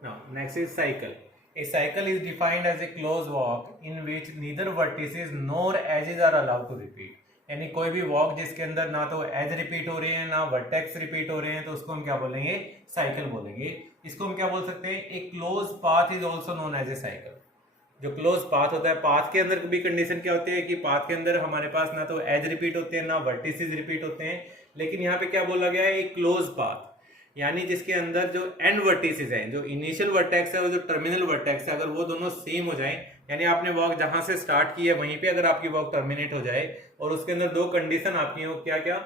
Now, next is cycle. A cycle is defined as a closed walk in which neither vertices nor edges are allowed to repeat. यानी कोई भी walk जिसके अंदर ना तो as repeat हो रहे हैं ना वर्टेक्स रिपीट हो रहे हैं, तो उसको हम क्या बोलेंगे? साइकिल बोलेंगे। इसको हम क्या बोल सकते हैं? A close path is also known as a cycle. जो क्लोज पाथ होता है, पाथ के अंदर भी कंडीशन क्या होती है कि पाथ के अंदर हमारे पास ना तो एज रिपीट होते हैं ना वर्टिसेस रिपीट होते हैं, लेकिन यहाँ पे क्या बोला गया है? एक क्लोज पाथ, यानी जिसके अंदर जो एंड वर्टिसेस हैं, जो इनिशियल वर्टेक्स है और जो टर्मिनल वर्टेक्स है, अगर वो दोनों सेम हो जाएं, यानी आपने वॉक जहां से स्टार्ट की है वहीं पे अगर आपकी वॉक टर्मिनेट हो जाए और उसके अंदर दो कंडीशन आपकी हो, क्या क्या?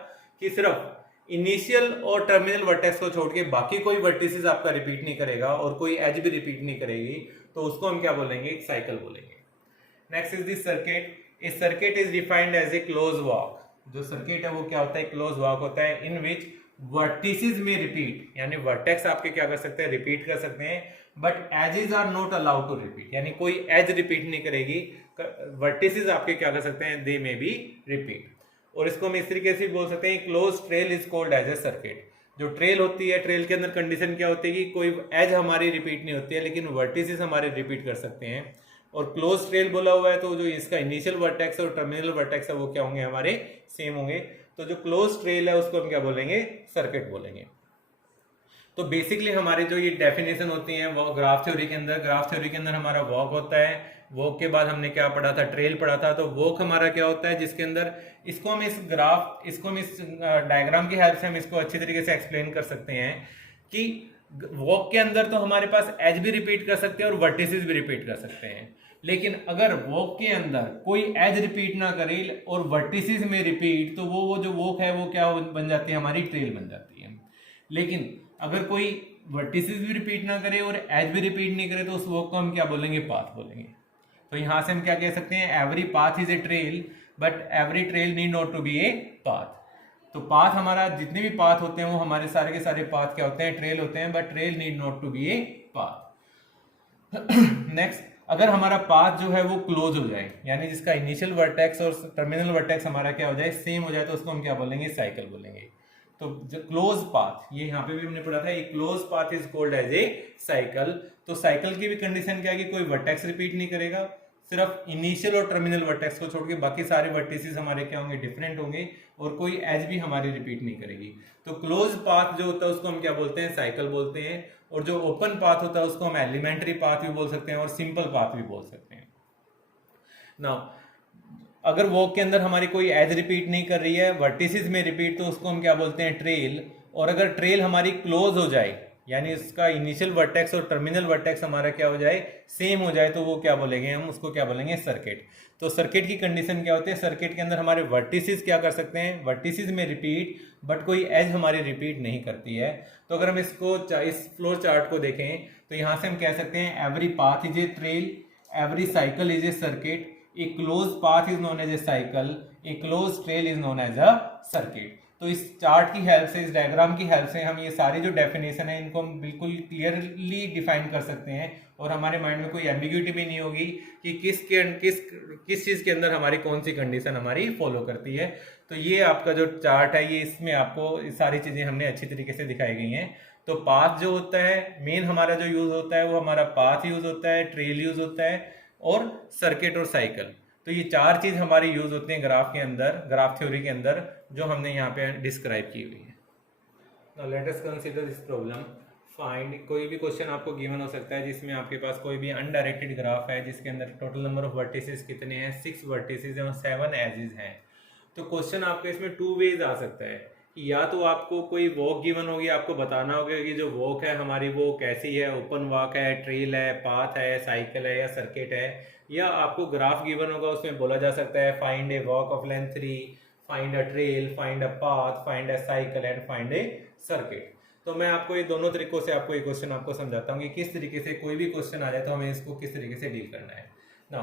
कि सिर्फ इनिशियल और टर्मिनल वर्टेक्स को छोड़ के बाकी कोई वर्टिसेस आपका रिपीट नहीं करेगा और कोई एज भी रिपीट नहीं करेगी, तो उसको हम क्या बोलेंगे? एक साइकिल बोलेंगे। Next is this circuit. A circuit is defined as a closed walk. जो सर्किट है वो क्या होता है? क्लोज वॉक होता है इन विच वर्टिसेस में रिपीट, यानी वर्टेक्स आपके क्या कर सकते हैं? रिपीट कर सकते हैं, but edges are not allowed to repeat, यानी कोई एज रिपीट नहीं करेगी। वर्टिसेस आपके क्या कर सकते हैं? They may be repeat. और इसको हम इस तरीके से बोल सकते हैं, closed trail is called as a circuit. जो ट्रेल होती है, ट्रेल के अंदर कंडीशन क्या होती है कि कोई एज हमारी रिपीट नहीं होती है, लेकिन वर्टिसेस हमारे रिपीट कर सकते हैं। और क्लोज ट्रेल बोला हुआ है तो जो इसका इनिशियल वर्टेक्स और टर्मिनल वर्टेक्स है वो क्या होंगे? हमारे सेम होंगे। तो जो क्लोज ट्रेल है उसको हम क्या बोलेंगे? सर्किट बोलेंगे। तो बेसिकली हमारे जो ये डेफिनेशन होती हैं वो ग्राफ थ्योरी के अंदर हमारा वॉक होता है। वॉक के बाद हमने क्या पढ़ा था? ट्रेल पढ़ा था। तो वॉक हमारा क्या होता है? जिसके अंदर इसको हम इस डायग्राम की हेल्प से हम इसको अच्छी तरीके से एक्सप्लेन कर सकते हैं कि वॉक के अंदर तो हमारे पास एज भी रिपीट कर सकते हैं और वर्टिसेस भी रिपीट कर सकते हैं, लेकिन अगर वॉक के अंदर कोई एज रिपीट ना करे और वर्टिसेस में रिपीट, तो वो जो वॉक है वो क्या बन जाती है? हमारी ट्रेल बन जाती है। लेकिन अगर कोई वर्टिसेस भी रिपीट ना करे और एज भी रिपीट नहीं करे, तो उस वॉक को हम क्या बोलेंगे? पाथ बोलेंगे। तो यहां से हम क्या कह सकते हैं? Every path is a trail, but every trail need not to be a path. तो पाथ हमारा, जितने भी पाथ होते हैं वो हमारे सारे के सारे पाथ क्या होते हैं? ट्रेल होते हैं, but trail need not to be a path. Next, अगर हमारा पाथ जो है वो क्लोज हो जाए, यानी जिसका इनिशियल वर्टेक्स और टर्मिनल वर्टेक्स हमारा क्या हो जाए? सेम हो जाए, तो उसको हम क्या बोलेंगे? साइकिल बोलेंगे। तो जो क्लोज पाथ, ये यहाँ पे भी हमने पढ़ा था, ये closed path is called as a cycle. तो साइकिल की भी कंडीशन क्या है कि कोई वर्टेक्स रिपीट नहीं करेगा, सिर्फ इनिशियल और टर्मिनल वर्टेक्स को छोड़ के बाकी सारे वर्टिसेस हमारे क्या होंगे? डिफरेंट होंगे, और कोई एज भी हमारी रिपीट नहीं करेगी। तो क्लोज पाथ जो होता है उसको हम क्या बोलते हैं? साइकिल बोलते हैं। और जो ओपन पाथ होता है उसको हम एलिमेंट्री पाथ भी बोल सकते हैं और सिंपल पाथ भी बोल सकते हैं। नाउ, अगर वॉक के अंदर हमारी कोई एज रिपीट नहीं कर रही है, वर्टिसेस में रिपीट, तो उसको हम क्या बोलते हैं? ट्रेल। और अगर ट्रेल हमारी क्लोज हो जाए, यानी उसका इनिशियल वर्टेक्स और टर्मिनल वर्टेक्स हमारा क्या हो जाए? सेम हो जाए, तो वो क्या बोलेंगे? हम उसको क्या बोलेंगे? सर्किट। तो सर्किट की कंडीशन क्या होती है? सर्किट के अंदर हमारे वर्टिसेस क्या कर सकते हैं? वर्टिसेस में रिपीट, बट कोई एज हमारी रिपीट नहीं करती है। तो अगर हम इसको इस फ्लोर चार्ट को देखें, तो यहां से हम कह सकते हैं every path is a trail, every cycle is a circuit, a close path is known as a cycle, a closed trail is known as a circuit. तो इस चार्ट की हेल्प से, इस डायग्राम की हेल्प से हम ये सारी जो डेफिनेशन है इनको हम बिल्कुल क्लियरली डिफाइन कर सकते हैं, और हमारे माइंड में कोई एम्बिग्यूटी भी नहीं होगी कि किस चीज़ के अंदर हमारी कौन सी कंडीशन हमारी फॉलो करती है। तो ये आपका जो चार्ट है, ये इसमें आपको सारी चीज़ें हमने अच्छी तरीके से दिखाई गई हैं। तो पाथ जो होता है, मेन हमारा जो यूज़ होता है वो हमारा पाथ यूज़ होता है, ट्रेल यूज़ होता है, और सर्किट और साइकिल। तो ये चार चीज हमारी यूज होती है ग्राफ के अंदर, ग्राफ थ्योरी के अंदर, जो हमने यहाँ पे डिस्क्राइब की हुई है। Now let us consider this problem. Find, कोई भी क्वेश्चन आपको गिवन हो सकता है जिसमें आपके पास कोई भी अनडायरेक्टेड ग्राफ है जिसके अंदर टोटल नंबर ऑफ वर्टिसेस कितने हैं? 6 वर्टिसेस हैं और 7 एजेस हैं। तो क्वेश्चन आपके इसमें 2 वेज आ सकता है कि या तो आपको कोई वॉक गिवन होगी, आपको बताना होगा कि जो वॉक है हमारी वो कैसी है, ओपन वॉक है, ट्रेल है, पाथ है, साइकिल है या सर्किट है, या आपको ग्राफ गिवन होगा, उसमें बोला जा सकता है find a walk of length 3, find a trail, find a path, find a cycle and find A circuit. तो मैं आपको ये दोनों तरीकों से आपको ये क्वेश्चन आपको समझाता हूँ कि किस तरीके से कोई भी क्वेश्चन आ जाए तो हमें इसको किस तरीके से डील करना है। Now,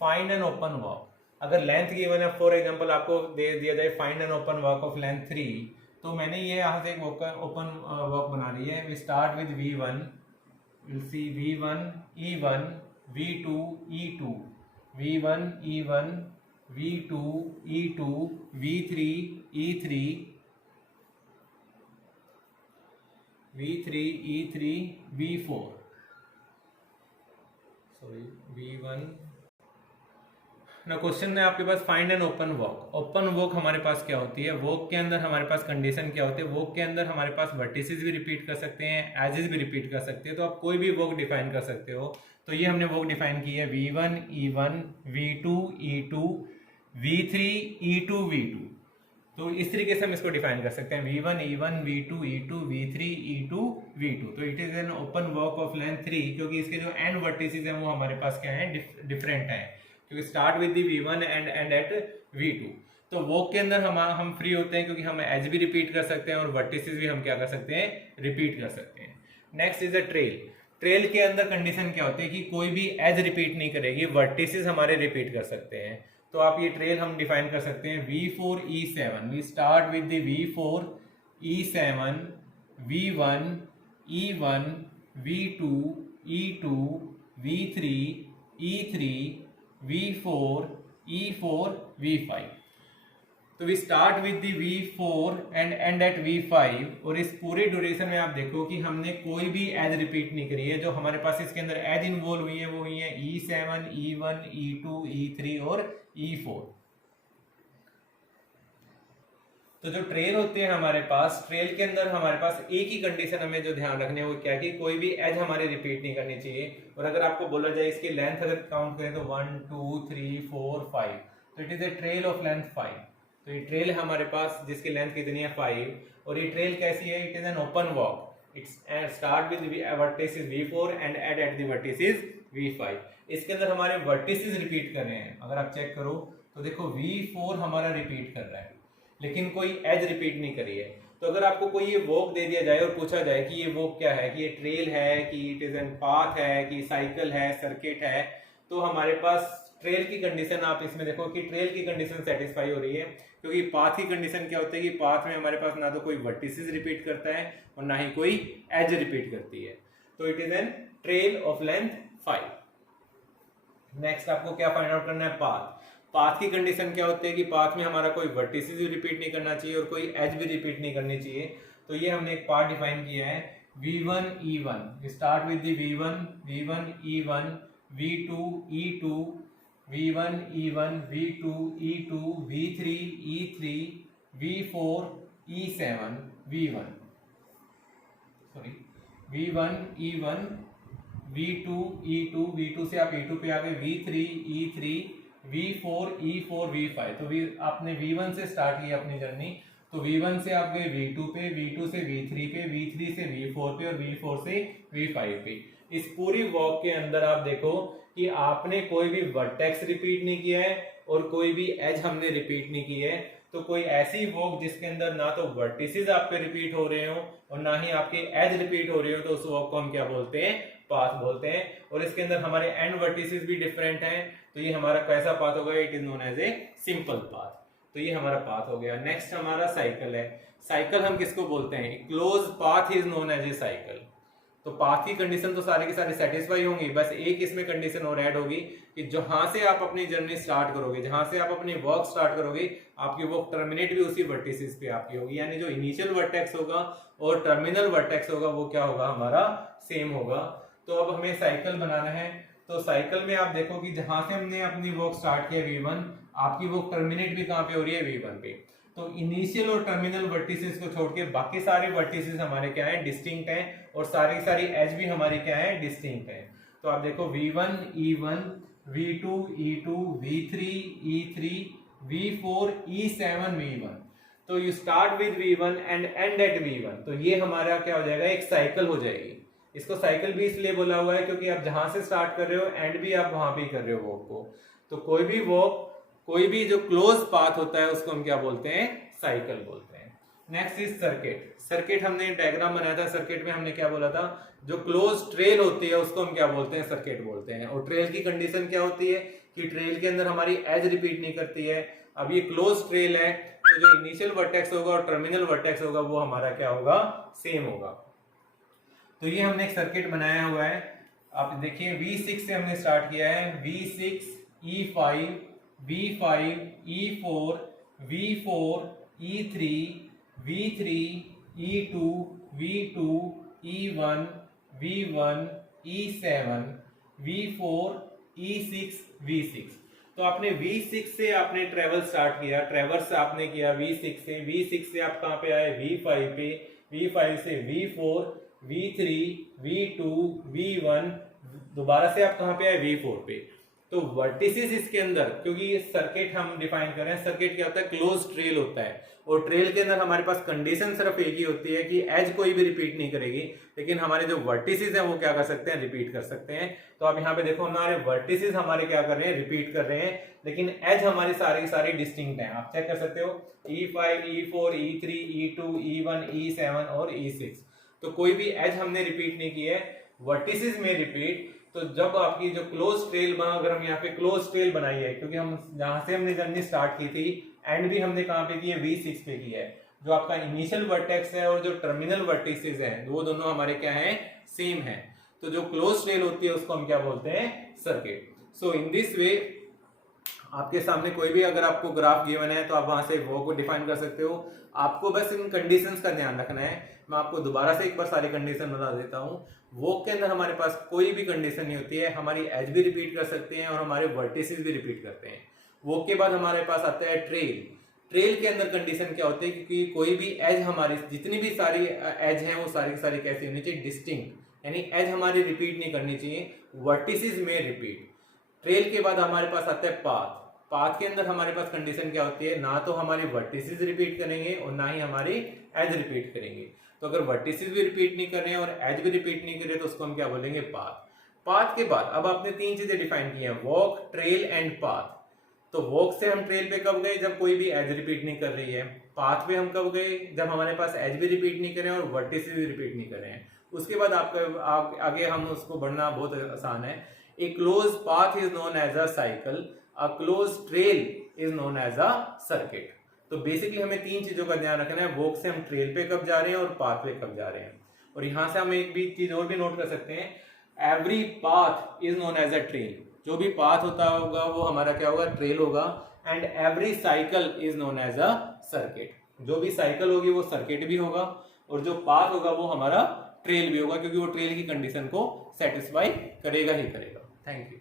find an open walk. अगर लेंथ गिवन है, फॉर एग्जांपल आपको दे दिया जाए find an open walk of length 3, तो मैंने ये यहाँ से एक ओपन वॉक बना ली है। We start with V1, will see V1 E1 V2 E2, V1 E1 V2 E2 V3 E3 V3 E3 V4। Sorry V1। ना क्वेश्चन में आपके पास find an open walk. Open walk हमारे पास क्या होती है, वॉक के अंदर हमारे पास कंडीशन क्या होती है, वॉक के अंदर हमारे पास वर्टिसेस भी रिपीट कर सकते हैं, एजेस भी रिपीट कर सकते हैं, तो आप कोई भी वॉक डिफाइन कर सकते हो। तो ये हमने वॉक डिफाइन की है V1 E1 V2 E2 V3 E2 V2। तो इस तरीके से हम इसको डिफाइन कर सकते हैं V1 E1 V2 E2 V3 E2 V2। तो it is an open walk of length 3, क्योंकि इसके जो एंड वर्टिसेस हैं वो हमारे पास क्या है, डिफरेंट हैं, क्योंकि start with the V1 and end at V2। तो वॉक के अंदर हम फ्री होते हैं, क्योंकि हम एज भी रिपीट कर सकते हैं और वर्टिसेस भी हम क्या कर सकते हैं, रिपीट कर सकते हैं। Next is a trail. Trail के अंदर कंडीशन क्या होती है कि कोई भी एज रिपीट नहीं करेगी, वर्टिसेस हमारे रिपीट कर सकते हैं। तो आप ये ट्रेल हम डिफाइन कर सकते हैं V4 E7। We start with the V4 E7 V1 E1 V2 E2 V3 E3 V4 E4 V5। तो we start with the V4 and end at V5। और इस पूरे ड्यूरेशन में आप देखो कि हमने कोई भी एज रिपीट नहीं करी है। जो हमारे पास इसके अंदर एज इन्वॉल्व हुई है वो हुई है E7 E1 E2 E3 और E4। तो जो ट्रेल होते हैं हमारे पास, ट्रेल के अंदर हमारे पास एक ही कंडीशन हमें जो ध्यान रखने वो क्या है कि कोई भी एज हमारे रिपीट नहीं करनी चाहिए। और अगर आपको बोला जाए इसकी लेंथ अगर काउंट करें तो 1 2 3 4 5, तो it is a trail of length 5। तो ये ट्रेल हमारे पास जिसकी लेंथ कितनी है 5। और ये ट्रेल कैसी है, it is an open walk. It's start with vertices V4 and end at the vertices V5। इसके अंदर हमारे वर्टिसेस रिपीट कर रहे हैं। अगर आप चेक करो तो देखो V4 हमारा रिपीट कर रहा है, लेकिन कोई एज रिपीट नहीं करी है। तो अगर आपको कोई ये वॉक दे दिया जाए और पूछा जाए कि ये वॉक क्या है, कि ये ट्रेल है, कि इट इज एन पाथ है, कि साइकिल है, सर्किट है, तो हमारे पास ट्रेल की कंडीशन आप इसमें देखो कि ट्रेल की कंडीशन सेटिस्फाई हो रही है। क्योंकि पाथ की कंडीशन क्या होती है कि पाथ में हमारे पास ना तो कोई वर्टिसेस रिपीट करता है और ना ही कोई एज रिपीट करती है। तो it is an trail of length 5। Next आपको क्या फाइंड आउट करना है, पाथ। पाथ की कंडीशन क्या होती है कि पाथ में हमारा कोई वर्टिसेस भी रिपीट नहीं करना चाहिए और कोई एज भी रिपीट नहीं करनी चाहिए। तो ये हमने एक पाथ डिफाइन किया है V1 E1। We start with the V1 E1 V2 E2 V1 E1 V2 E2 V3 E3 V4 E7 V1 sorry V1 E1 V2 E2 V2 से आप E2 पे आ गए, V3 E3 V4 E4 V5। तो आपने V1 से start किया अपनी journey. तो V1 से आप गए V2 पे, V2 से V3 पे, V3 से V4 पे और V4 से V5 पे। इस पूरी वॉक के अंदर आप देखो कि आपने कोई भी वर्टेक्स रिपीट नहीं किया है और कोई भी एज हमने रिपीट नहीं की है। तो कोई ऐसी वॉक जिसके अंदर ना तो वर्टिसेस आपके रिपीट हो रहे हो और ना ही आपके एज रिपीट हो रहे हो, तो उस वॉक को हम क्या बोलते हैं, पाथ बोलते हैं। और इसके अंदर हमारे एंड वर्टिसेस भी डिफरेंट हैं। तो ये हमारा कैसा पाथ होगा, it is known as a simple path. तो ये हमारा पाथ हो गया। नेक्स्ट हमारा साइकिल है। साइकिल हम किसको बोलते हैं, closed path is known as a cycle. तो पाथ की कंडीशन तो सारे की सारी सेटिस्फाई होंगी, बस एक इसमें कंडीशन और ऐड होगी कि जहां से आप अपनी जर्नी स्टार्ट करोगे, जहां से आप अपनी वॉक स्टार्ट करोगे, आपकी वॉक टर्मिनेट भी उसी वर्टिसेस पे आपकी होगी। यानी जो इनिशियल वर्टेक्स होगा और टर्मिनल वर्टेक्स होगा वो क्या होगा, हमारा सेम होगा। तो अब हमें साइकिल बनाना है। तो साइकिल में आप देखो कि जहां से हमने अपनी वॉक स्टार्ट किया V1, आपकी वॉक टर्मिनेट भी कहां पे हो रही है, V1 पे। तो इनिशियल और टर्मिनल वर्टिसेस को छोड़ के बाकी सारे वर्टिसेस हमारे क्या है, डिस्टिंक्ट हैं। और सारी सारी एज भी हमारी क्या है, डिस्टिंक्ट है। तो आप देखो V1 E1 V2 E2 V3 E3 V4 E7 V1। तो you start with V1 and end at V1। तो ये हमारा क्या हो जाएगा, एक साइकिल हो जाएगी। इसको साइकिल भी इसलिए बोला हुआ है क्योंकि आप जहां से स्टार्ट कर रहे हो एंड भी आप वहां पे कर रहे हो वॉक को। तो कोई भी वॉक, कोई भी जो क्लोज पाथ होता है उसको हम क्या बोलते हैं, साइकिल बोलते हैं। Next is circuit. सर्किट हमने डायग्राम बनाया था, सर्किट में हमने क्या बोला था, जो क्लोज ट्रेल होती है उसको हम क्या बोलते हैं, सर्किट बोलते हैं। और ट्रेल की कंडीशन क्या होती है कि ट्रेल के अंदर हमारी एज रिपीट नहीं करती है। अब ये क्लोज ट्रेल है तो जो इनिशियल वर्टेक्स होगा और टर्मिनल वर्टेक्स होगा वो हमारा क्या होगा, सेम होगा। तो ये हमने एक सर्किट बनाया हुआ है। आप देखिए V6 से हमने स्टार्ट किया है, V6 E5 V5 E4 V4 E3 V3 E2 V2 E1 V1 E7 V4 E6 V6। तो आपने V6 से आपने ट्रेवल स्टार्ट किया, ट्रेवर्स आपने किया V6 से, V6 से आप कहाँ पे आए V5 पे, V5 से V4 V3 V2 V1, दोबारा से आप कहाँ पे आए V4 पे। तो वर्टिसेस इसके अंदर, क्योंकि ये सर्किट हम डिफाइन कर रहे हैं, सर्किट क्या होता है, क्लोज ट्रेल होता है, और ट्रेल के अंदर हमारे पास कंडीशन सिर्फ एक ही होती है कि एज कोई भी रिपीट नहीं करेगी, लेकिन हमारे जो वर्टिसेस हैं वो क्या कर सकते हैं, रिपीट कर सकते हैं। तो आप यहाँ पे देखो हमारे वर्टिसेस हमारे क्या कर रहे हैं, रिपीट कर रहे हैं, लेकिन एज हमारी सारी डिस्टिंक्ट है। आप चेक कर सकते हो E5 E4 E3 E2 E1 E7 और E6। तो कोई भी एज हमने रिपीट नहीं की है, वर्टिसेस में रिपीट। तो जब आपकी जो क्लोज ट्रेल बना, अगर हम यहाँ पे क्लोज ट्रेल बनाई है, क्योंकि हम जहां से हमने जर्नी स्टार्ट की थी एंड भी हमने कहाँ पे की है, V6 पे की है। जो आपका इनिशियल वर्टेक्स है और जो टर्मिनल वर्टिसेस है वो दोनों हमारे क्या है, सेम है। तो जो क्लोज ट्रेल होती है उसको हम क्या बोलते हैं, circuit. So in this way आपके सामने कोई भी अगर आपको ग्राफ गिवन है तो आप वहां से वो को डिफाइन कर सकते हो। आपको बस इन कंडीशंस का ध्यान रखना है। मैं आपको दोबारा से एक बार सारी कंडीशन बता देता हूँ। वो के अंदर हमारे पास कोई भी कंडीशन नहीं होती है, हमारी एज भी रिपीट कर सकते हैं और हमारे वर्टिसेस भी रिपीट करते हैं। वो के बाद हमारे पास आता है ट्रेल। ट्रेल के अंदर कंडीशन क्या होती है, क्योंकि कोई भी एज हमारी, जितनी भी सारी एज हैं वो सारी की सारी कैसी होनी चाहिए, डिस्टिंक्ट, यानी एज हमारी रिपीट नहीं करनी चाहिए, वर्टिसेस में रिपीट। ट्रेल के बाद हमारे पास आता है पाथ। पाथ के अंदर हमारे पास कंडीशन क्या होती है, ना तो हमारे वर्टिसेस रिपीट करेंगे और ना ही हमारी एज रिपीट करेंगे। तो अगर वर्टिसेस भी रिपीट नहीं कर रहे हैं और एज भी रिपीट नहीं कर रहे तो उसको हम क्या बोलेंगे, पाथ। पाथ के बाद अब आपने तीन चीजें डिफाइन की हैं, वॉक, ट्रेल एंड पाथ। तो वॉक से हम ट्रेल पे कब गए, जब कोई भी एज रिपीट नहीं कर रही है। पाथ पे हम कब गए, जब हमारे पास एज भी रिपीट नहीं कर रहे हैं और वर्टिसेस भी रिपीट नहीं कर रहे हैं। उसके बाद आपका आगे हम उसको बढ़ना बहुत आसान है। A closed path is known as a cycle. A closed trail is known as a circuit. तो बेसिकली हमें तीन चीजों का ध्यान रखना है, वॉक से हम ट्रेल पे कब जा रहे हैं और पाथ पे कब जा रहे हैं। और यहां से हम एक भी चीज और भी नोट कर सकते हैं, every path is known as a trail. जो भी पाथ होता होगा वो हमारा क्या होगा, ट्रेल होगा। And every cycle is known as a circuit. जो भी साइकिल होगी वो सर्किट भी होगा और जो पाथ होगा वो हमारा ट्रेल भी होगा, क्योंकि वो ट्रेल की कंडीशन को सेटिस्फाई करेगा ही करेगा। Thank you.